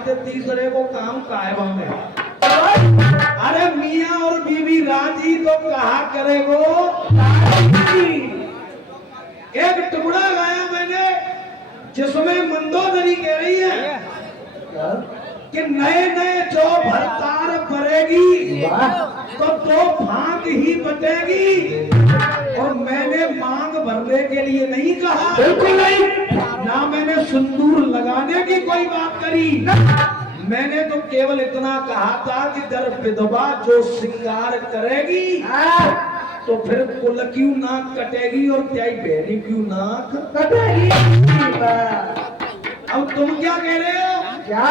होते तीसरे को काम कायबा में। अरे मियाँ और बीवी राजी तो कहा करेगो। एक टुकड़ा गाया मैंने जिसमें मंदोदरी कह रही है कि नए नए जो भरतार भरेगी तो दो भाग ही बटेगी। और मैंने मांग भरने के लिए नहीं कहा, बिल्कुल नहीं। ना मैंने सिंदूर लगाने की कोई बात करी। मैंने तो केवल इतना कहा था कि दर विधवा जो श्रृंगार करेगी तो फिर कुल क्यों नाक कटेगी और त्याई बहनी क्यों नाक कटेगी। अब तुम क्या कह रहे हो? क्या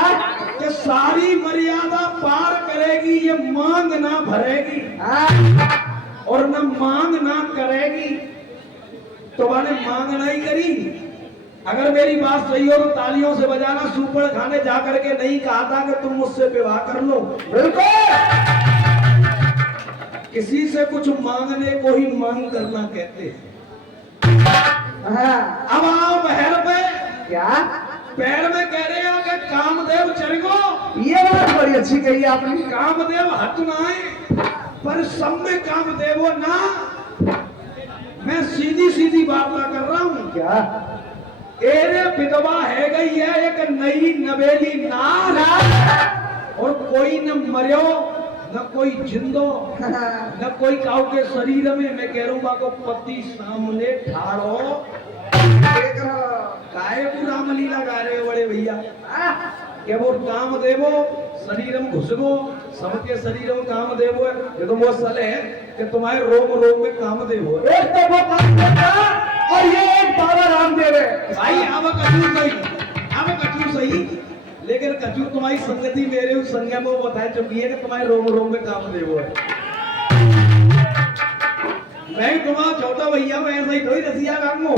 कि सारी मर्यादा पार करेगी, ये मांग ना भरेगी और न मांग ना करेगी। तो मैंने मांग नहीं करी। अगर मेरी बात सही हो तो तालियों से बजाना। सुपड़ खाने जाकर के नहीं कहा था कि तुम मुझसे विवाह कर लो। बिल्कुल। किसी से कुछ मांगने को ही मांग करना कहते हैं। अब आओ महल पे। क्या पैर में कह रहे हो कि कामदेव चरगो। ये बात बड़ी अच्छी कही आपने। कामदेव हट ना आए पर सब में कामदेव हो ना। मैं सीधी सीधी बात ना कर रहा हूँ। क्या एरे विधवा है गई है एक नई नवेली नार। और कोई न मरियो न कोई जिंदो न कोई काउ के शरीर में। मैं कह रहा को पति सामने ठाड़ो। काहे को रामलीला गा रहे हो बड़े भैया? क्या वो काम देवो शरीर में घुस गो। सबके शरीर में काम देवो है। ये तो वो सले है कि तुम्हारे रोम रोम में काम देवो है। एक तो वो काम देता और ये एक बाबा रामदेव है। भाई अब कचू सही, अब कचू सही, लेकिन कचू तुम्हारी संगति मेरे उस संज्ञा में बता चुकी है कि तुम्हारे रोम रोम में काम देवो है। मैं तुम्हारा छोटा भैया मैं ऐसा ही थोड़ी रसिया गांगो।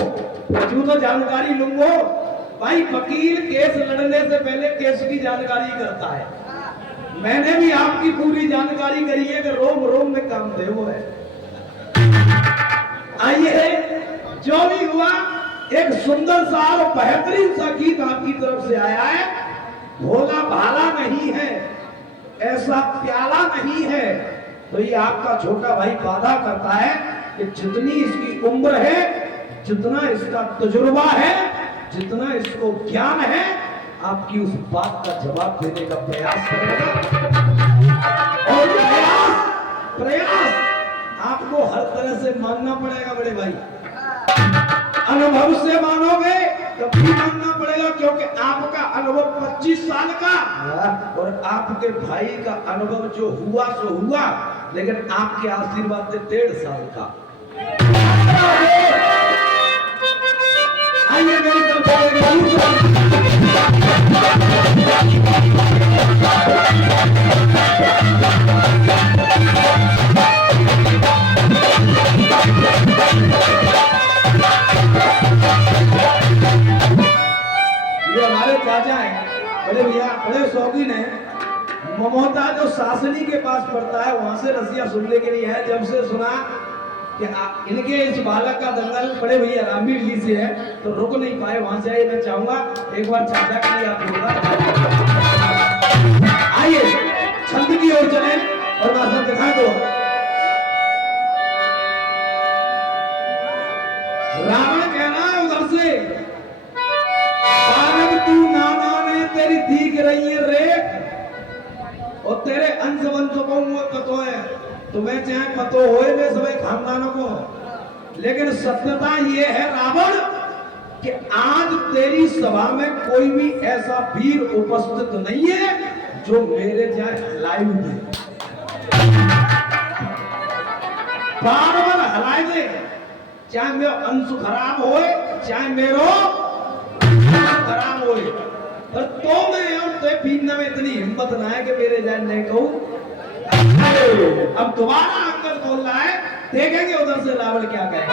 कचू तो जानकारी लूंगो। भाई वकील केस लड़ने से पहले केस की जानकारी करता है। मैंने भी आपकी पूरी जानकारी करी है कि रोम रोम में काम देवो है। आइए जो भी हुआ एक सुंदर सा और बेहतरीन सा गीत आपकी तरफ से आया है। भोला भाला नहीं है, ऐसा प्याला नहीं है। तो ये आपका छोटा भाई वादा करता है कि जितनी इसकी उम्र है, जितना इसका तजुर्बा है, जितना इसको ज्ञान है, आपकी उस बात का जवाब देने का प्रयास करेगा। और प्रयास आपको हर तरह से मानना पड़ेगा बड़े भाई। अनुभव से मानोगे तभी मानना पड़ेगा क्योंकि आपका अनुभव 25 साल का और आपके भाई का अनुभव जो हुआ सो हुआ, लेकिन आपके आशीर्वाद से 1.5 साल का। आइए मेरी तरफ ये हमारे चाचा हैं बड़े भैया, बड़े शौकीन हैं। ममोता जो सासनी के पास पड़ता है वहां से रसिया सुनने के लिए है। जब से सुना कि इनके इस बालक का दंगल बड़े भैया रामवीर जी से है तो रुक नहीं पाए वहां से आए। मैं चाहूंगा एक बार चाचा के लिए आप बोलना। आइए छंद की ओर चले और भाषण दिखा दो। रावण कह रहा है उधर से, तू नाना ने तेरी दीख रही है रे और तेरे अंश वंशों को पतो है। तुम्हें चाहे पतो होए वे सभी खानदानों को, लेकिन सत्यता ये है रावण कि आज तेरी सभा में कोई भी ऐसा वीर उपस्थित नहीं है जो मेरे जाए लाइव दे। बार-बार हलाए दे, चाहे मेरा अंश खराब होए चाहे मेरो खराब होए, पर तो मैं और ते पीना में इतनी हिम्मत ना है कि मेरे जान नहीं कहूं। अब दोबारा अंगद बोल रहा है, देखेंगे उधर से रावण क्या कहे।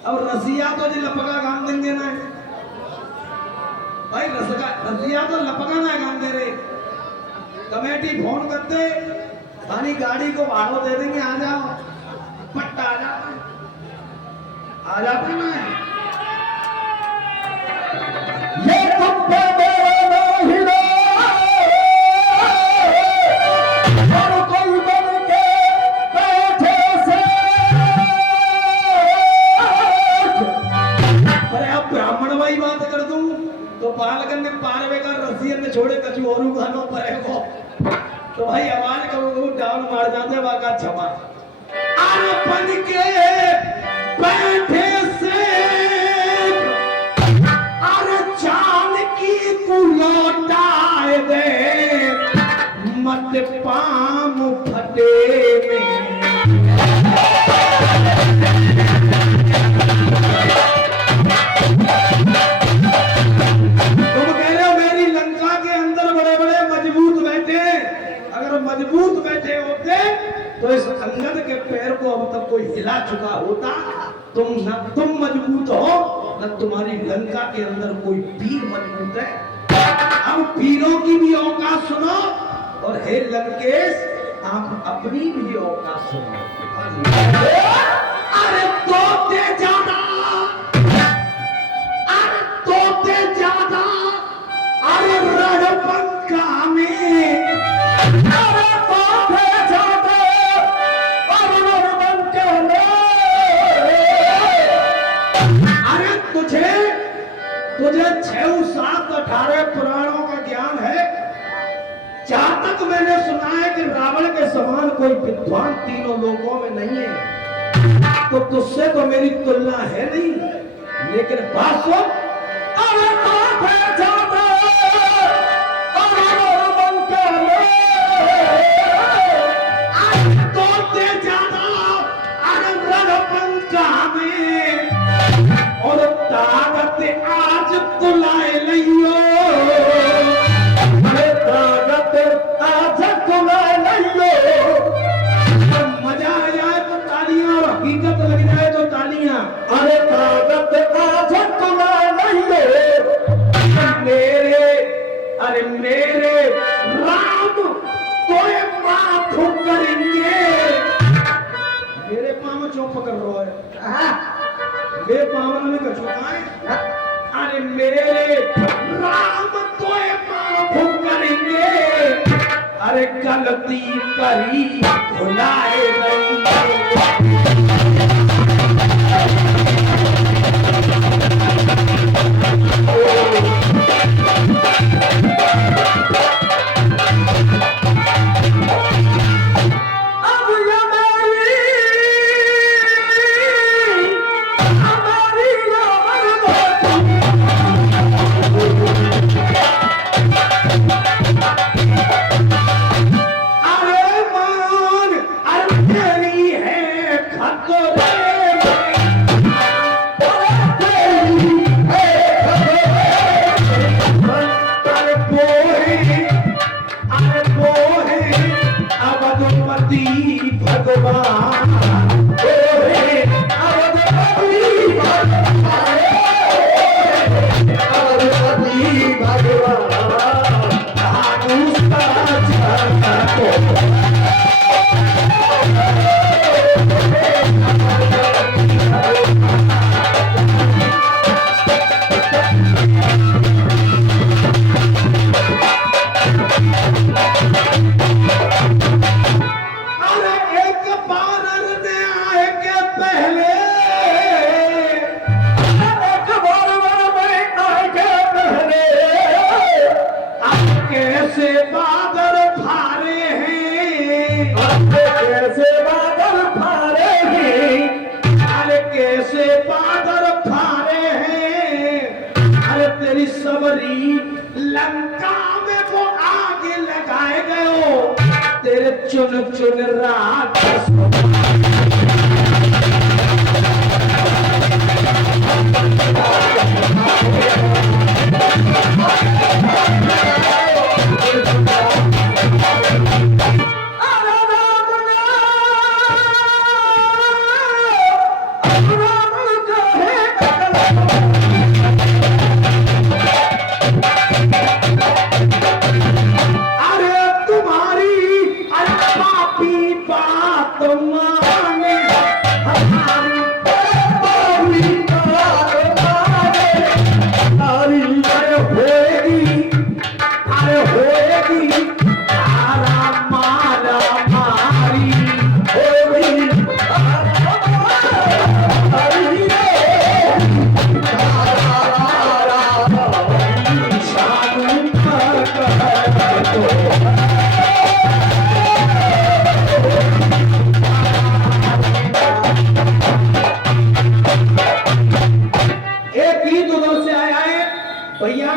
अब रसिया तो जी लपका गान देंगे ना भाई, रसिया तो लपका ना गान दे रहे। कमेटी फोन करते थानी गाड़ी को भाड़ो दे देंगे, आ जाओ, पट्टा आ जाता है, आ जाता ना है। ये तुम पे मेरा हीरो और कोई बन के बैठे से। अरे आप ब्राह्मण वाली बात कर दूं तो बालगन ने पारवे का रसियन ने छोड़े कछु और गानो परे को तो भाई आवाज करो डाउन मार जाते वाका क्षमा। अरे बन के बैठे से अरे चांद की कुलौटाए दे मत पाम फटे में। तुम कह रहे हो मेरी लंका के अंदर बड़े बड़े मजबूत बैठे, अगर मजबूत बैठे होते तो इस अंगद के पैर को अब तक कोई हिला चुका होता। तुम मजबूत हो न तुम्हारी लंका के अंदर कोई पीर मजबूत है। अब पीरों की भी औकात सुनो और हे लंकेश आप अपनी भी औकात सुनो। अरे तोते ज्यादा, अरे तोते ज्यादा, अरे रणपंखा में अरे तोते ज्यादा और रणपंखा में। अरे तुझे 6, 7, 18 पुराणों का ज्ञान है। जहां तक मैंने सुना है कि रावण के समान कोई विद्वान तीनों लोकों में नहीं है, तो तुझसे तो मेरी तुलना है नहीं। लेकिन बात सुन, अरे तोते ज्यादा और रणपंखा में। अरे तोते ज्यादा, अरे रणपंखा में और ताकत आज तुलाए लियो। अरे ताकत आज तुलाए लियो। मजा आ जाए तो तालियां और हकीकत लग जाए तो तालियां। अरे ताकत आज तुलाए लियो। मेरे, अरे मेरे राम तोए माफ करेंगे। मेरे पाँव में चौप कर रहा है, मेरे पाँव में कछु है। अरे मेरे राम तोए माफ करेंगे, अरे गलती करी भुलाए नहीं। अब ये मेरी हमारी यार अरे मान, अरे तेरी है खतरे अरे बोहे अवधपति भगवान, बोहे अवधपति भगवान, धानुष का झंडा को अरे एक बार ने आए के पहले, एक बार में आगे पहले। अब कैसे बादल फारे हैं, कैसे बादल फारे हैं। अरे कैसे बादल फारे हैं। अरे तेरी सबरी लंका में वो आग लगाए गयो, तेरे चुन चुन राक्षस अरे राम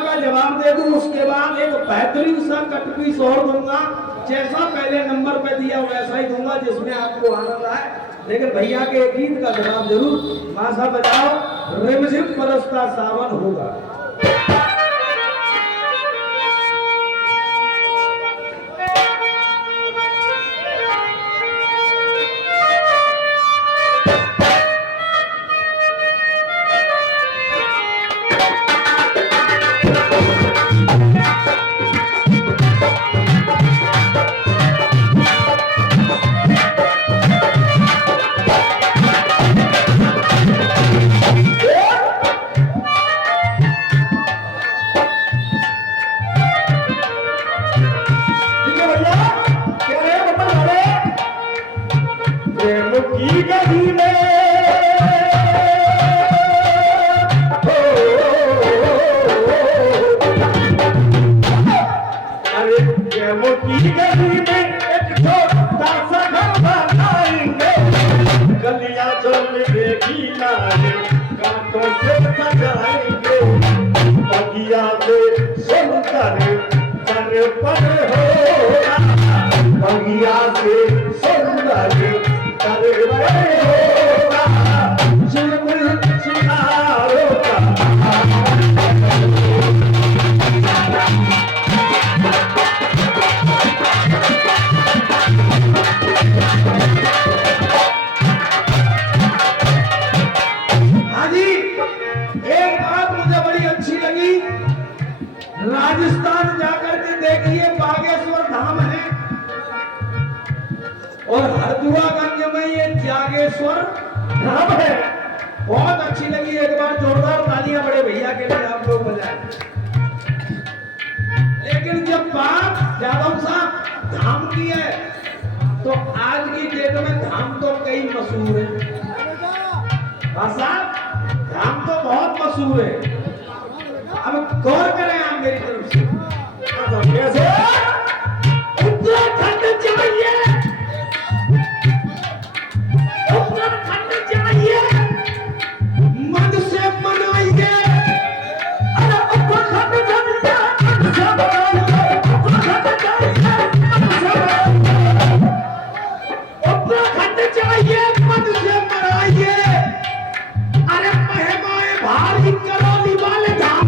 का जवाब दे दूं, उसके बाद एक बेहतरीन सा कटपीस और दूंगा, जैसा पहले नंबर पे दिया वैसा ही दूंगा जिसमें आपको आनंद आए। लेकिन भैया के गीत का जवाब जरूर। मासा बजाओ, रिमझिम बरसता सावन होगा। राजस्थान जाकर के देखिए, बागेश्वर धाम है और हरदुआगंज में ये जागेश्वर धाम है। बहुत अच्छी लगी, एक बार जोरदार तालियां बड़े भैया के लिए आप लोग बजाएं। लेकिन जब बात यादव साहब धाम की है, तो आज की डेट में धाम तो कई मशहूर है। धाम तो बहुत मशहूर है। अब गौर करें आप मेरी तरफ से, कैसे उत्तराखंड चाहिए, उत्तराखंड चाहिए, मन से मनाइए। अरे उत्तराखंड चाहिए, मन से मनाइए, उत्तराखंड चाहिए, मन से मनाइए, उत्तराखंड चाहिए, मन से मनाइए। अरे महिमाएं भारी करौली वाले धाम,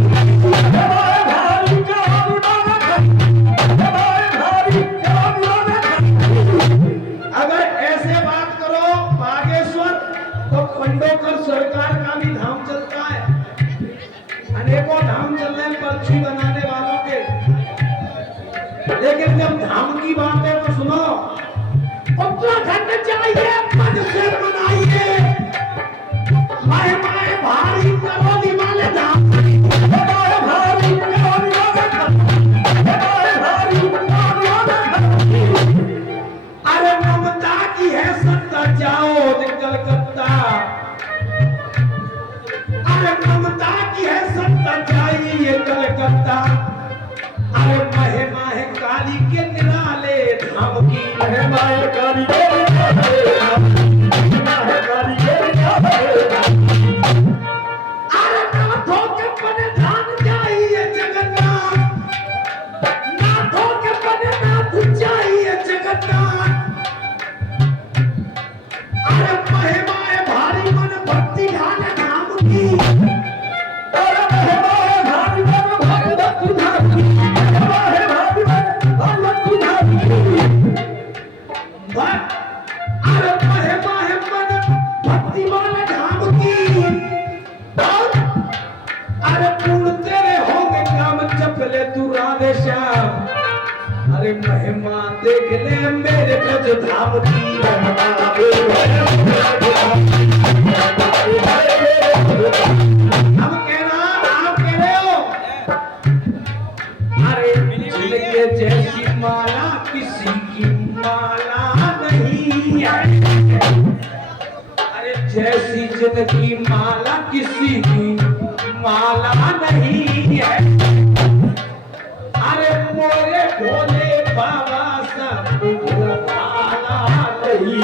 अगर ऐसे बात करो बागेश्वर, तो पंडोकर सरकार का भी धाम चलता है। अनेकों धाम चल रहे हैं पर्ची बनाने वालों के। लेकिन जब धाम की बात है तो सुनो, उत्तराखंड चाहिए, मन से मनाइए, महिमाएं भारी करौली वाले धाम, अरे ममता की है सत्ता, जाओ कलकत्ता। अरे ममता की है सत्ता, जाइए कलकत्ता। अरे महिमा है काली के निराले धाम की, महिमा है काली के निराले धाम की, महिमा है काली के निराले धाम की। अरे नाथों के बने धाम चाहिए जगन्नाथ, नाथों के बने नाथ चाहिए जगन्नाथ। अरे महिमाएं भारी मन भक्ति ढाले धाम की, अरे महिमाएं भारी मन भक्ति धाम की, महिमाएं भारी मन भक्ति धाम की। अरे महिमाएं मन भक्ति वाले धाम की। अरे पूर्ण तेरे होंगे काम, जप ले तू राधे श्याम। अरे महिमा देख ले मेरे ब्रज धाम की, हम कहना आप कह रहे हो। अरे जिनके जैसी माला किसी की माला नहीं है, अरे जैसी जिनकी माला किसी की माला नहीं है। अरे मोरे भोले बाबा सब भाला नहीं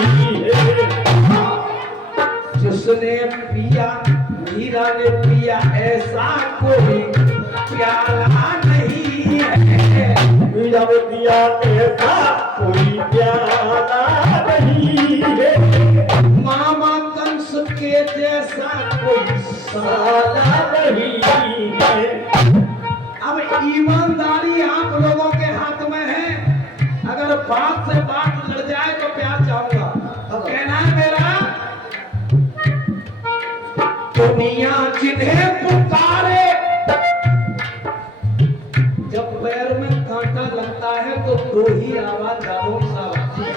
है। जिसने पिया मीरा ने पिया, ऐसा कोई प्याला जब दिया ऐसा कोई प्याला नहीं है, मामा कंस के जैसा कोई साला नहीं है। अब ईमानदारी आप लोगों के हाथ में है। अगर बात से बात लड़ जाए तो प्यार चाहूंगा। अब कहना है मेरा, दुनिया जिन्हें पुकारे, जब पैर में कांटा लगता है तो दो ही आवाज जादू साहब आती है।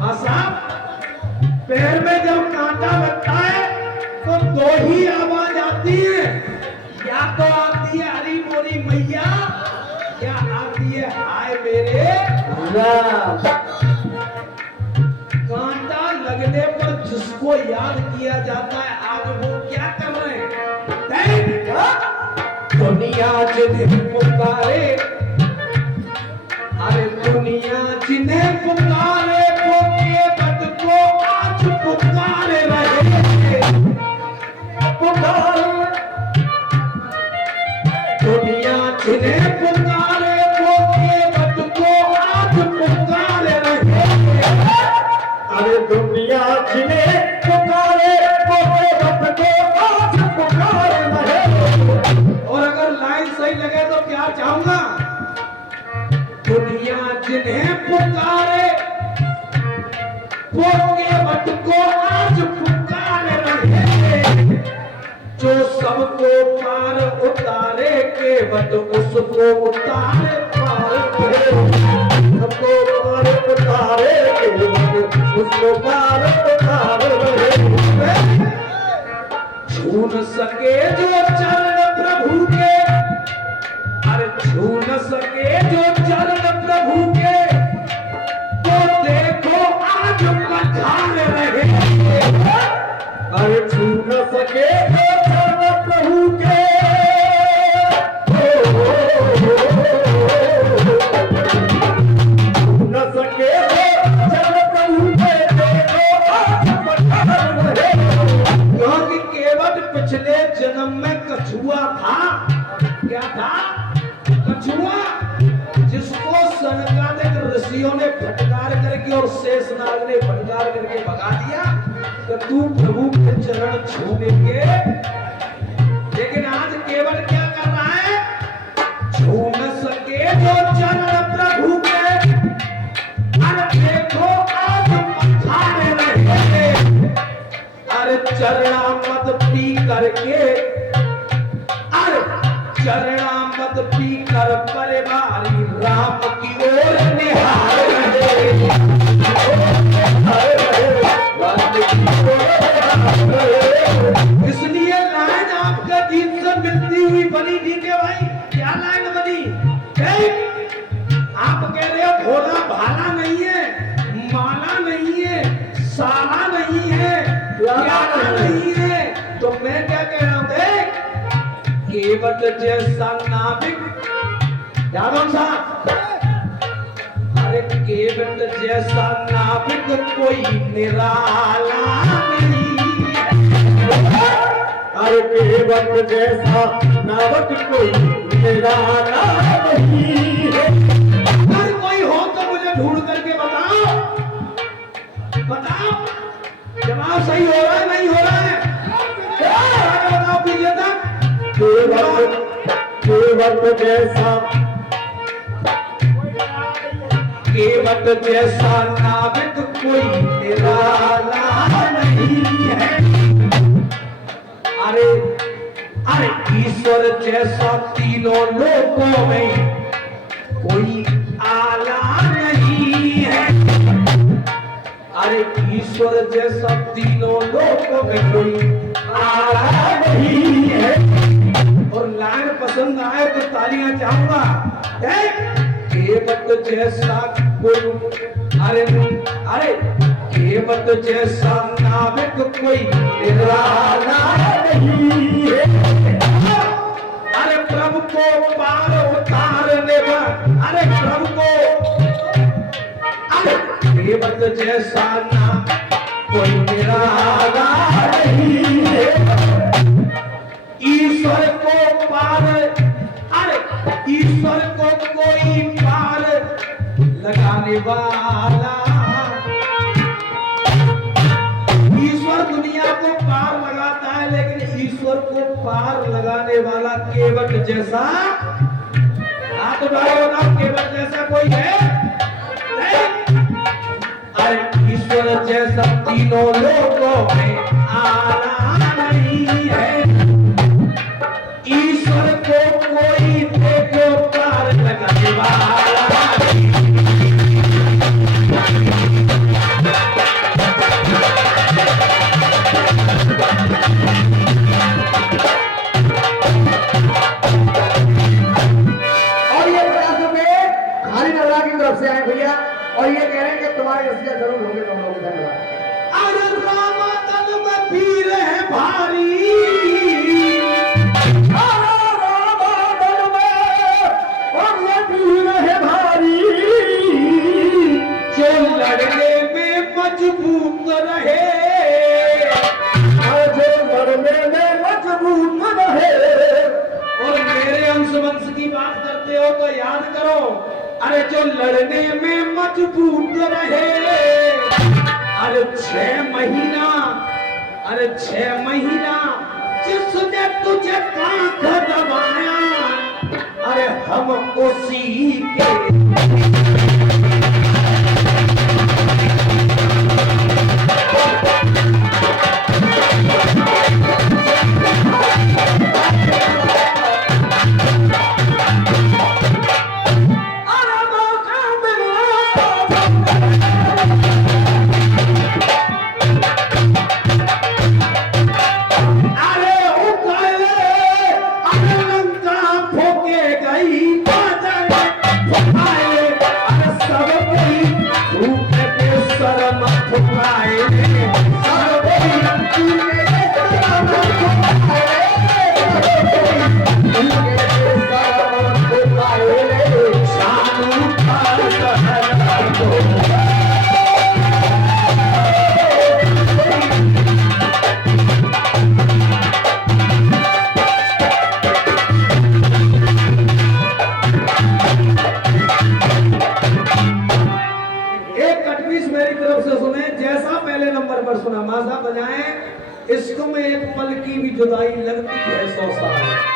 हाँ साहब, पैर में जब कांटा लगता है तो दो ही आवाज आती है। या तो आती है हरी बोली मैया, या आती है हाय मेरे राम। कांटा लगने पर जिसको याद किया जाता है, आज वो क्या कर रहे हैं? दुनिया जिन्हें पुकारे, अरे दुनिया जिन्हें पुकारे वो केवट को आज पुकारे रहे। पुकार दुनिया जिन्हें पुकारे वो केवट को आज पुकारे रहे। अरे दुनिया जिन्हें पुकारे वो केवट को आज पुकारे रहे। और अगर लाइन सही लगे तो प्यार चाहूंगा। दुनिया जिन्हें पुकारे वो केवट को आज पुकारे रहे। जो सबको पार उतारे केवट उसको उतारे पार करे। सबको पार उतारे केवट उसको पार उतारे रहे। छू न सके जो चरण प्रभु के, अरे छू न सके जो चरण प्रभु के, तो देखो आज पधार रहे। अरे छू न सके तो चरण प्रभु के, छू न सके तो चरण प्रभु के, देखो आज पधार रहे। क्योंकि केवट पिछले जन्म में कछुआ था। क्या था? कछुआ, जिसको सनकादिक ऋषियों ने फटकार करके और शेषनाग ने फटकार करके भगा दिया कि तू प्रभु के चरण छूने के। लेकिन आज केवट क्या कर रहा है? छू न सके जो चरण प्रभु के, अरे देखो आज पधारे रहे। अरे चरणा मत पी करके, अरे चरणा मत पी कर परिवारी राम की ओर निहार रहे। इसलिए लाइन आपका गीत से मिलती हुई बनी। ठीक है भाई, क्या लाइन बनी? आप कह रहे हो भोला भाला नहीं है, माला नहीं है, साला नहीं है, प्याला नहीं है, तो मैं क्या कह रहा हूं? देख, केवट जैसा नाविक, यादव साहब, अरे केवट जैसा नाविक कोई निराला नहीं है। अरे केवट जैसा नावक कोई निराला नहीं है। अगर कोई हो तो मुझे ढूंढ करके बताओ। बताओ, जवाब सही हो रहा है नहीं हो रहा है? बताओ विजेता। केवट जैसा, केवट जैसा नाविक कोई निराला नहीं है। अरे अरे ईश्वर जैसा तीनों लोकों में कोई आला नहीं है। अरे ईश्वर जैसा तीनों लोकों में कोई आला नहीं है। और लाइन पसंद आए तो तालियां चाहूंगा। केवट जैसा कोई, अरे अरे केवट जैसा नाविक कोई निराला नहीं है। अरे प्रभु को पार उतारने में, अरे प्रभु को, अरे केवट जैसा ना कोई निराला नहीं है। ईश्वर को पार, अरे ईश्वर को कोई पार वाला। ईश्वर दुनिया को पार लगाता है, लेकिन ईश्वर को पार लगाने वाला केवट जैसा, हाथ उठाओ बताओ, केवट जैसा कोई है नहीं। अरे ईश्वर जैसा तीनों लोगों में आना नहीं है। ईश्वर को कोई देखो पार लगाने वाला नहीं। और ये 50 रुपए खाली नगरा की तरफ से आए भैया, और ये कह रहे हैं कि तुम्हारे रसिया जरूर होंगे तुम लोग। धन्यवाद। अरे रामा तन में पीर है भारी, जो लड़ने में मजबूत रहे, जो लड़ने में मजबूत रहे। और मेरे अंश वंश की बात करते हो तो याद करो, अरे जो लड़ने में मजबूत रहे। अरे 6 महीना, अरे 6 महीना जिसने तुझे कांख दबाया, अरे हम उसी के सुना माजा बजाएं, इश्क में एक पल की भी जुदाई लगती है 100 साल।